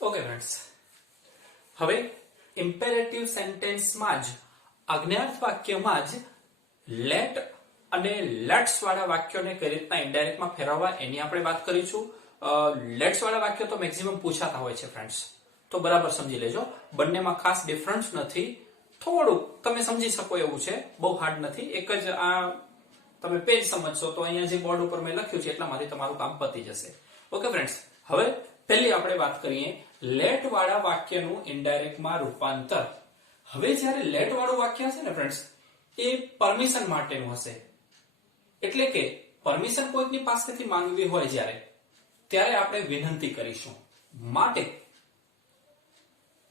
Okay friends, હવે imperative સેન્ટેન્સમાં જ આજ્ઞાર્થ વાક્યમાં જ લેટ અને લેટ્સ વાળા વાક્યોને કઈ રીતના ઇનડાયરેક્ટમાં ફેરવવા એની આપણે વાત કરીશું. લેટ્સ વાળા વાક્યો તો મેક્સિમમ પૂછાતા હોય છે ફ્રેન્ડ્સ, તો બરાબર સમજી લેજો. બંનેમાં ખાસ ડિફરન્સ નથી, થોડુંક તમે સમજી શકો એવું છે, બહુ હાર્ડ નથી. એક જ આ તમે પેજ સમજશો તો અહીંયા જે બોર્ડ ઉપર મેં લખ્યું છે એટલામાંથી તમારું કામ પતી જશે. ઓકે ફ્રેન્ડ્સ, હવે પહેલી આપણે વાત કરીએ લેટ વાળા વાક્યનું ઇનડાયરેક્ટમાં રૂપાંતર. હવે જ્યારે લેટ વાળું વાક્ય હશે ને ફ્રેન્ડ્સ, એ પરમિશન માટેનું હશે. એટલે કે પરમિશન કોઈકની પાસેથી માંગવી હોય જ્યારે, ત્યારે આપણે વિનંતી કરીશું. માટે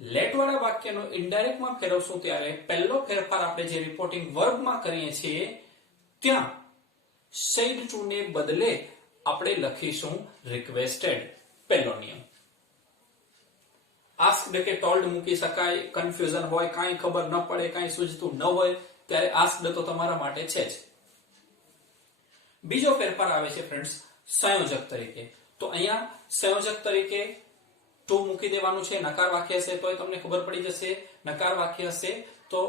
લેટ વાળા વાક્યનું ઇનડાયરેક્ટમાં ફેરવશું ત્યારે પહેલો ફેરફાર આપણે જે રિપોર્ટિંગ વર્બમાં કરીએ છીએ ત્યાં સેડ ટુ ને બદલે આપણે લખીશું રિક્વેસ્ટેડ. પહેલો નિયમ. આસ્ક્ડ કે ટોલ્ડ મૂકી શકાય, કન્ફ્યુઝન હોય, કાંઈ ખબર ન પડે, કાંઈ સૂઝતું ન હોય ત્યારે આસ્ક્ડ તો તમારા માટે છે જ. બીજો ફેરફાર આવે છે ફ્રેન્ડ્સ સંયોજક તરીકે. તો અહીંયા સંયોજક તરીકે ટુ મૂકી દેવાનું છે. નકાર વાક્ય હશે તો તમને ખબર પડી જશે. નકાર વાક્ય હશે તો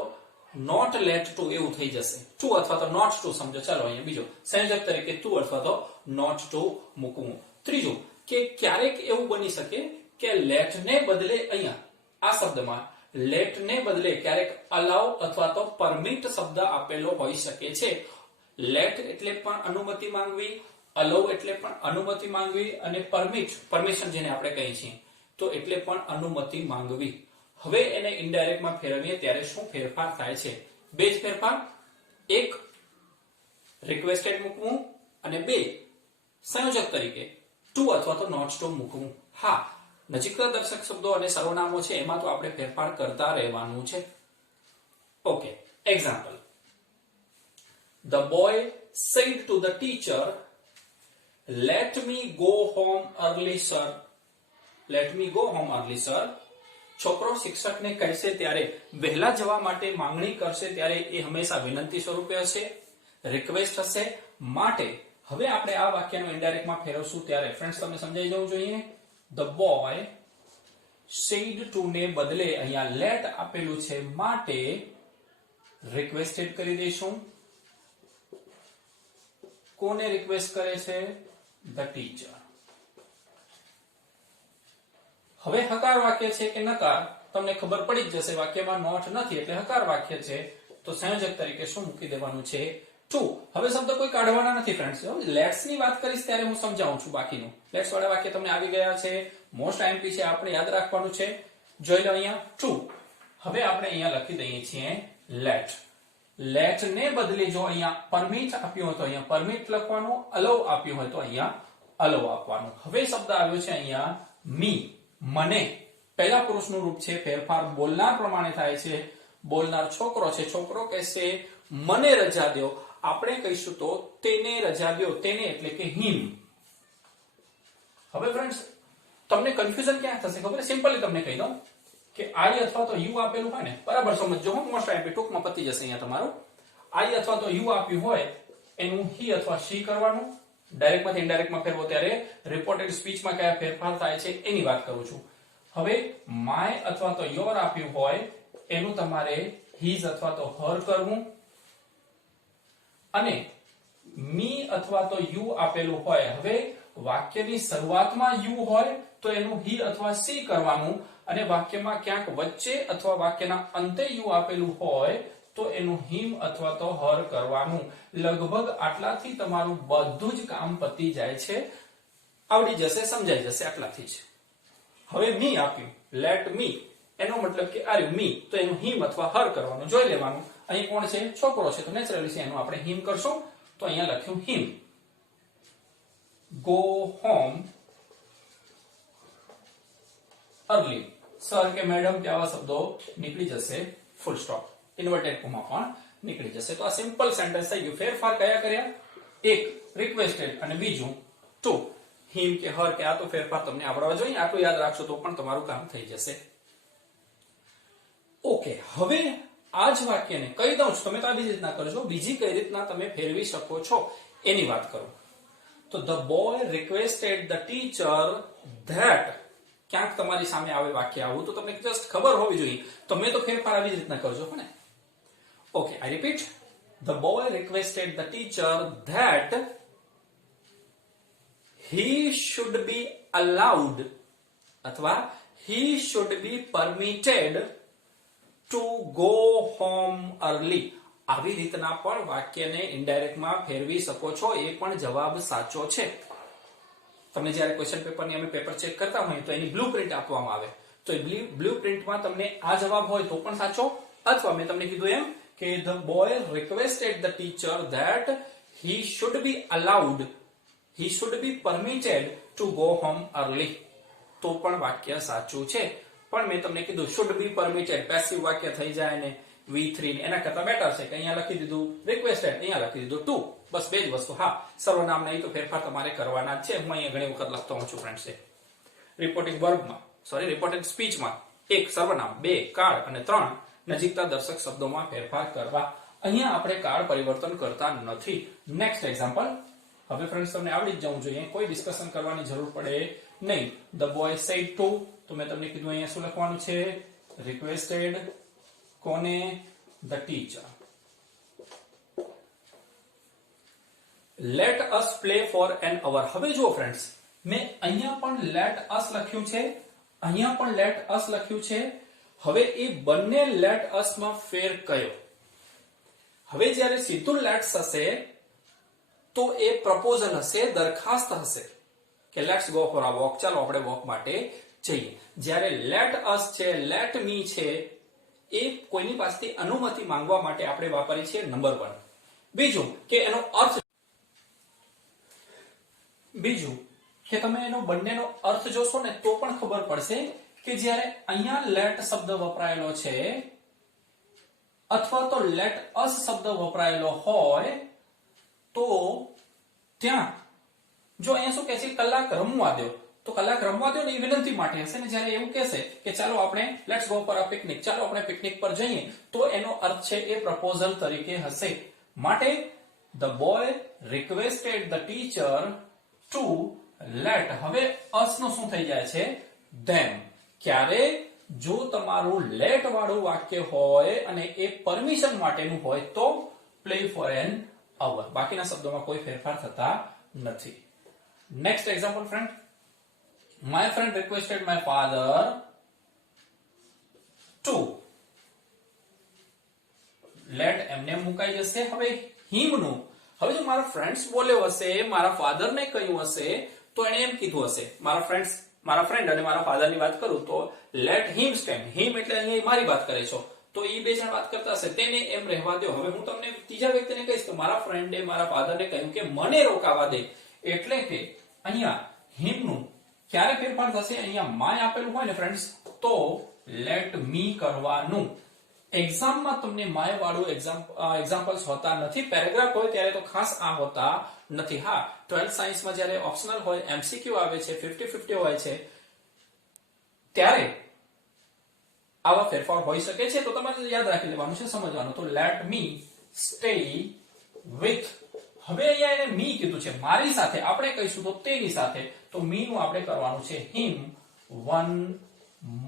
નોટ લેટ ટુ એવું થઈ જશે. ટુ અથવા તો નોટ ટુ સમજો. ચાલો અહીંયા બીજો સંયોજક તરીકે ટુ અથવા તો નોટ ટુ મૂકવું. ત્રીજું કે ક્યારેક એવું બની શકે કે લેટ ને બદલે અહીંયા આ શબ્દમાં લેટ ને બદલે ક્યારેક અલાઉ અથવા તો પરમિટ શબ્દ આપેલો હોઈ શકે છે. લેટ એટલે પણ અનુમતિ માંગવી, અલાઉ એટલે પણ અનુમતિ માંગવી અને પરમિશન જેને આપણે કહીએ છીએ તો એટલે પણ અનુમતિ માંગવી. હવે એને ઇનડાયરેક્ટમાં ફેરવીએ ત્યારે શું ફેરફાર થાય છે? બે જ ફેરફાર. એક રિક્વેસ્ટેડ મૂકવું અને બે સંયોજક તરીકે ટુ અથવા તો નોટ ટુ મૂકવું. હા, નજીકના દર્શક શબ્દો અને સર્વનામો છે એમાં તો આપણે ફેરફાર કરતા રહેવાનું છે. Okay, example. The boy said to the teacher, "Let me go home early, sir." Let me go home early, sir. છોકરો શિક્ષકને કહેશે ત્યારે વહેલા જવા માટે માંગણી કરશે ત્યારે એ હંમેશા વિનંતી સ્વરૂપે હશે, રિક્વેસ્ટ હશે. માટે હવે આપણે આ વાક્યનો ઇનડાયરેક્ટમાં ફેરવશું ત્યારે ફ્રેન્ડ્સ તમને સમજાઈ જવું જોઈએ. The boy said to ને બદલે અહીંયા let આપેલું છે માટે રિક્વેસ્ટેડ કરી દઈશું. કોને રિક્વેસ્ટ કરે છે? The teacher. હવે હકાર વાક્ય છે કે નકાર તમને ખબર પડી જ જશે. વાક્યમાં નોટ નથી એટલે હકાર વાક્ય છે તો સંયોજક તરીકે શું મૂકી દેવાનું છે? ટુ. હવે શબ્દ કોઈ કાઢવાના નથી ફ્રેન્ડ્સ. લેટ્સ ની વાત કરીશ ત્યારે હું સમજાવું છું બાકીનું. લેટ્સ વાળા વાક્ય તમને આવી ગયા છે, મોસ્ટ આઈએમપી છે, આપણે યાદ રાખવાનું છે. જોઈ લો અહીંયા ટુ. હવે આપણે અહીંયા લખી દઈએ છીએ લેટ. લેટ ને બદલે જો અહીંયા પરમિટ આપ્યું હોય તો અહીંયા પરમિટ લખવાનું, અલાઉ આપ્યું હોય તો અહીંયા અલાઉ આપવાનું. હવે શબ્દ આવ્યો છે અહીંયા મી, મને. પહેલા પુરુષનું રૂપ છે, ફેરફાર બોલનાર પ્રમાણે થાય છે. બોલનાર છોકરો છે, છોકરો કહેશે મને રજા દો, આપણે કહીશું તો તેને રજા દો. તેને એટલે કે હિમ. હવે ફ્રેન્ડ્સ તમને કન્ફ્યુઝન ક્યાં થશે ખબર? સિમ્પલી તમને કહી દઉં કે આઈ અથવા તો યુ આપેલું હોય ને, બરાબર સમજો. હું મોસ્ટ આઈપી ટૂંકમાં પતી જશે અહીંયા તમારું. આઈ અથવા તો યુ આપ્યું હોય એનું હી અથવા શી કરવાનું. ડાયરેક્ટમાંથી ઇનડાયરેક્ટમાં ફેરવો ત્યારે રિપોર્ટેડ સ્પીચમાં કયા ફેરફાર થાય છે એની વાત કરું છું. હવે માય અથવા તો યોર આપ્યું હોય એનું તમારે હિઝ અથવા તો હર કરવું. અને મી અથવા તો યુ આપેલું હોય, હવે વાક્યની શરૂઆતમાં યુ હોય તો એનું હી અથવા સી કરવાનું. અને વાક્યમાં ક્યાંક વચ્ચે અથવા વાક્યના અંતે યુ આપેલું હોય તો એનું હિમ અથવા તો હર કરવાનું. લગભગ આટલાથી તમારું બધું જ કામ પતી જાય છે, આવડી જશે, સમજાઈ જશે આટલાથી જ. હવે મી આપ્યું, લેટ મી, એનો મતલબ કે આર્યું મી તો એનું હિમ અથવા હર કરવાનું. જોઈ લેવાનું અહીં કોણ છે? છોકરો છે તો નેચરલી છે એનું આપણે હિમ કરશું. તો અહીંયા લખ્યું him. Go home early. Sir કે મેડમ કે આવા શબ્દો નીકળી જશે. ફૂલ સ્ટોપ, ઇન્વર્ટેડ કોમા પણ નીકળી જશે. તો આ સિમ્પલ સેન્ટેન્સ થઈ ગયું. ફેરફાર કયા કર્યા? એક રિક્વેસ્ટેડ અને બીજું ટુ. હિમ કે હર કે આ તો ફેરફાર તમને આવડવા જોઈએ. આટલું યાદ રાખશો તો પણ તમારું કામ થઈ જશે. ઓકે, હવે આ જ વાક્યને કહી દઉં છું, તમે તો આવી રીતના કરજો. બીજી કઈ રીતના તમે ફેરવી શકો છો એની વાત કરું તો the boy requested the teacher that ક્યાંક તમારી સામે આવે વાક્ય આવું તો તમને જસ્ટ ખબર હોવી જોઈએ. તમે તો ફેરફાર આવી જ રીતના કરજો ને. Okay, I repeat. The boy requested the teacher that he should be allowed અથવા he should be permitted to go home early. આવી રીતના પણ વાક્યને ઇનડાયરેક્ટમાં ફેરવી શકો છો. એ પણ જવાબ સાચો છે. તમને જ્યારે ક્વેશ્ચન પેપરની અમે પેપર ચેક કરતા હોઈએ તો એની બ્લુપ્રિન્ટ આપવામાં આવે, તો એ બ્લુપ્રિન્ટમાં તમને આ જવાબ હોય તો પણ સાચો, અથવા મેં તમને કીધું એમ કે the boy requested the teacher that he should be allowed, he should be permitted to go home early, તો પણ વાક્ય સાચું છે. પણ મેં તમને કીધું should be permitted પેસિવ વાક્ય થઈ જાય ને V3 ને એના કરતા બેટર છે કે અહીંયા લખી દીધું requested, અહીંયા લખી દીધું to, બસ બે જ વસ્તુ. હા, સર્વનામ નહીં તો ફેરફાર તમારે કરવાના જ છે. હું અહીંયા ઘણી વખત લખતો હોઉં છું ફ્રેન્ડ્સ. રિપોર્ટિંગ વર્બમાં, રિપોર્ટિંગ સ્પીચમાં 1 સર્વનામ, 2 કાળ અને 3 નજીકતા દર્શક શબ્દોમાં ફેરફાર કરવા. અહીંયા આપણે કાળ પરિવર્તન કરતા નથી. Next example. હવે ફ્રેન્ડ્સ તમને આવડી જ જવું જોઈએ, કોઈ ડિસ્કશન કરવાની જરૂર પડે નહીં. ધ બોય સેડ ટુ, તો મેં તમને કીધું અહીંયા શું લખવાનું છે? રિક્વેસ્ટેડ કોને? The teacher. Let us play for an hour. હવે જુઓ ફ્રેન્ડ્સ, મેં અહીંયા પણ લેટ અસ લખ્યું છે, અહીંયા પણ લેટ અસ લખ્યું છે. હવે એ બંને લેટ અસ માં ફેર કયો? હવે જ્યારે સીધું લેટ્સ હશે તો એ પ્રપોઝલ હશે, દરખાસ્ત હશે કે let's go for a walk, ચાલો આપણે વોક માટે જઈએ. જ્યારે લેટ અસ છે, લેટ મી છે, એ કોઈની પાસેથી અનુમતિ માંગવા માટે આપણે વાપરીએ છીએ નંબર 1. બીજું કે એનો અર્થ, બીજું કે તમે એનો બંનેનો અર્થ જોશો ને તો પણ ખબર પડશે કે જ્યારે અહીંયા લેટ શબ્દ વપરાયેલો છે અથવા તો લેટ અસ શબ્દ વપરાયેલો હોય તો ત્યાં જો અહીંયા શું કહે છે? કલાક રમવા દો, તો કલાક રમવા દો ને એ વિનંતી માટે હશે ને. જ્યારે એવું કહેશે કે ચાલો આપણે let's go for a picnic, ચાલો આપણે પિકનિક પર જઈએ, તો એનો અર્થ છે એ પ્રપોઝલ તરીકે હશે. માટે the boy requested the teacher to let. હવે અસ નો શું થઈ જાય છે? ધેમ. ક્યારે? જો તમારું લેટ વાળું વાક્ય હોય અને એ પરમિશન માટેનું હોય તો પ્લે ફોર એન અવર. બાકીના શબ્દોમાં કોઈ ફેરફાર થતા નથી. Next example friend. My friend requested my father to. Let એમને મુકાઈ જશે. હવે him નું, હવે જો મારા ફ્રેન્ડ્સ બોલ્યો હશે, મારા ફાધર ને કહ્યું હશે, તો એને એમ કીધું હશે, મારા ફ્રેન્ડ અને મારા ફાધર ની વાત કરું તો લેટ હિમ સ્ટેન્ડ. હિમ એટલે અહીંયા મારી વાત કરે છો, તો એ બે જણ વાત કરતા હશે, તેને એમ રહેવા દો. હવે હું તમને ત્રીજા વ્યક્તિને કહીશ તો મારા ફ્રેન્ડે મારા ફાધરને કહ્યું કે મને રોકાવા દે, એટલે કે અહીંયા હિમ નું ક્યારે ફેરફાર થશે? અહીંયા માય આપેલું હોય ને ફ્રેન્ડ્સ તો લેટ મી કરવાનું. એક્ઝામમાં તમને માય વાળું એક્ઝામ્પલ્સ હોતા નથી. પેરેગ્રાફ હોય ત્યારે તો ખાસ આ હોતા નથી. હા, 12th સાયન્સમાં જ્યારે ઓપ્શનલ હોય, એમસીક્યુ આવે છે, 50-50 હોય છે, ત્યારે આવા ફેરફાર હોઈ શકે છે. તો તમારે યાદ રાખી લેવાનું છે, સમજવાનું. તો લેટ મી સ્ટે વિથ. હવે અહીંયા એને મી કીધું છે, મારી સાથે. આપણે કહીશું તો તેની સાથે, તો મી નું આપણે કરવાનું છે him one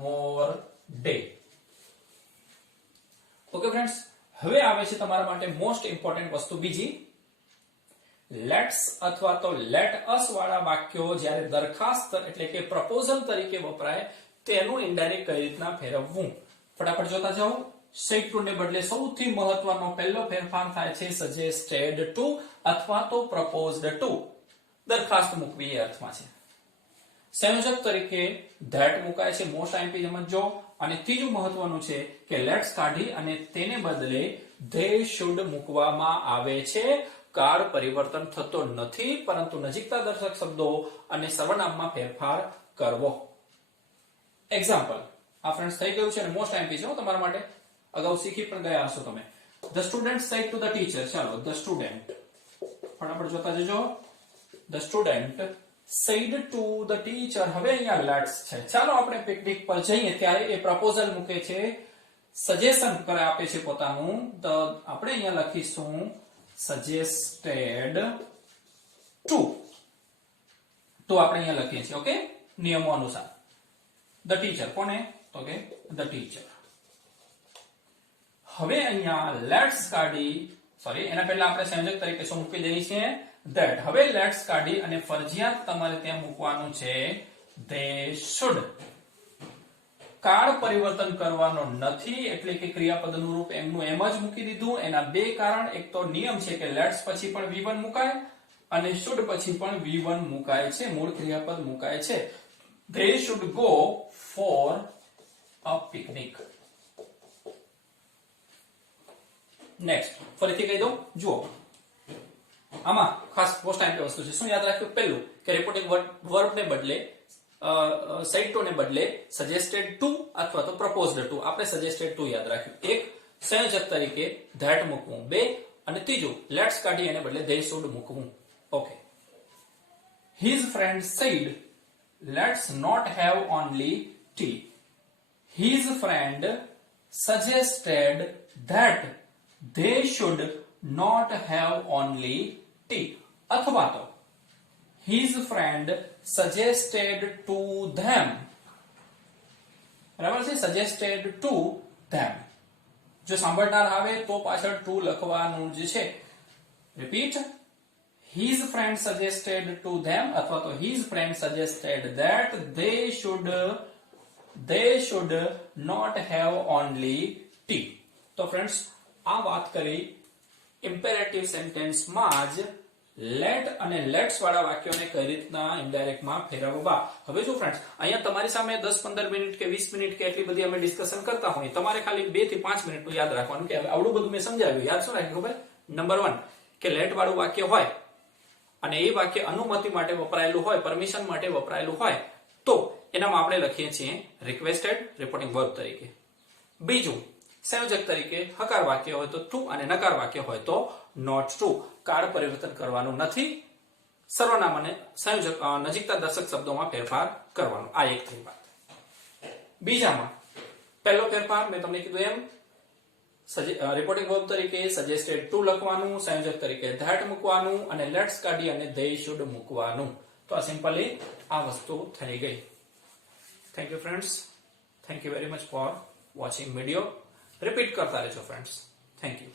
more day. Okay friends, હવે આવે છે તમારા માટે મોસ્ટ ઇમ્પોર્ટન્ટ વસ્તુ બીજી. લેટ્સ અથવા તો લેટ અસ વાળા વાક્યો જ્યારે દરખાસ્ત એટલે કે પ્રપોઝલ તરીકે વપરાય તેનું ઇનડાયરેક્ટ કઈ રીતના ફેરવવું? ફટાફટ જોતા જાઓ. સેડ ટુ ને બદલે સૌથી મહત્વનો પહેલો ફેરફાર થાય છે સજેસ્ટેડ ટુ અથવા તો પ્રપોઝડ ટુ. દરખાસ્ત મૂકવી એ અર્થમાં છે. સંયોજક તરીકે ધેટ મુકાય છે, મોસ્ટ આઈએમપી સમજો. અને ત્રીજું મહત્વનું છે કે લેટ્સ કાઢી અને તેને બદલે ધે શુડ મૂકવામાં આવે છે. કાળ પરિવર્તન થતો નથી, પરંતુ નજીકતા દર્શક શબ્દો અને સર્વનામમાં ફેરફાર કરવો. એક્ઝામ્પલ આ ફ્રેન્ડ્સ થઈ ગયું છે અને મોસ્ટ આઈએમપી છે તમારા માટે, અગાઉ શીખી પણ ગયા હશો તમે. The student said to the teacher. ચાલો, ધ સ્ટુડન્ટ ફટાફટ જોતા જજો. The student said to the teacher. હવે અહીંયા લેટ્સ છે, ચાલો આપણે પિકનિક પર જઈએ, ત્યારે એ પ્રપોઝલ મૂકે છે, સજેશન કરે આપે છે પોતાનું. તો આપણે અહીંયા લખીશું સજેસ્ટેડ ટુ. તો આપણે અહીંયા લખીએ છીએ ઓકે નિયમો અનુસાર. The teacher. કોને? તો કે ધ ટીચર. હવે અહીંયા લેટ્સ કાઢી, સોરી, એના પહેલા આપણે સંયોજક તરીકે શું મૂકી દઈએ છીએ? ધેટ. હવે લેટ્સ કાઢી અને ફરજિયાત તમારે ત્યાં મૂકવાનું છે ધે શુડ. કાળ પરિવર્તન કરવાનો નથી, એટલે કે ક્રિયાપદનું રૂપ એમનું એમ જ મૂકી દીધું. એના બે કારણ. એક તો નિયમ છે કે લેટ્સ પછી પણ V1 મુકાય અને શુડ પછી પણ V1 મુકાય છે, મૂળ ક્રિયાપદ મુકાય છે. They should go for a picnic. Next ફરીથી કહી દઉં, જુઓ આમાં ખાસ પોસ્ટ ટાઈમ વસ્તુ છે. શું યાદ રાખ્યું? પહેલું કે રિપોર્ટિંગ વર્બ ને બદલે said to ને બદલે suggested to અથવા તો proposed to. આપણે suggested to યાદ રાખ્યું. એક, સંયોજક તરીકે that મૂકવું. બે, અને ત્રીજું let's કાઢી એને બદલે they should મૂકવું. Okay. His friend said let's not have only tea. His friend suggested that they should not have only tea. અથવા તો his friend suggested to them. બરાબર છે? suggested to them. જો સાંભળનાર આવે તો પાછળ to લખવાનું જ છે. Repeat. His friend suggested to them અથવા તો his friend suggested that they should not have only tea. તો ફ્રેન્ડ્સ, આ વાત કરી ઇમ્પેરેટિવ સેન્ટેન્સમાં જ લેટ અને લેટ્સ વાળા વાક્યોને કઈ રીતના ઇનડાયરેક્ટમાં ફેરવવા. હવે જો ફ્રેન્ડ્સ, અહીંયા તમારી સામે 10-15 મિનિટ કે 20 મિનિટ કે એટલી બધી અમે ડિસ્કશન કરતા હોય, તમારે ખાલી 2 થી 5 મિનિટનું યાદ રાખવાનું કે આવડું બધું મેં સમજાવ્યું. યાદ શું રાખ્યું ખબર? નંબર 1 કે લેટ વાળું વાક્ય હોય અને એ વાક્ય અનુમતિ માટે વપરાયેલું હોય, પરમિશન માટે વપરાયેલું હોય, તો એનામાં આપણે લખીએ છીએ રિક્વેસ્ટેડ રિપોર્ટિંગ વર્બ તરીકે. બીજું, સંયોજક તરીકે હકાર વાક્ય હોય તો ટ્રુ અને નકાર વાક્ય હોય તો નોટ ટ્રુ. કાળ પરિવર્તન કરવાનું નથી, સર્વનામ અને સંયોજક નજીકતા દર્શક શબ્દોમાં ફેરફાર કરવાનો. આ એક થઈ વાત. બીજામાં પહેલો ફેરફાર મેં તમને કીધું એમ, રિપોર્ટિંગ વર્બ તરીકે સજેસ્ટેડ ટુ લખવાનું, સંયોજક તરીકે ધેટ મૂકવાનું અને લેટ્સ કાઢી અને ધે શુડ મૂકવાનું. તો આ સિમ્પલી આ વસ્તુ થઈ ગઈ. Thank you friends. Thank you very much for watching video. Repeat કરતા રહેજો ફ્રેન્ડ્સ. Thank you.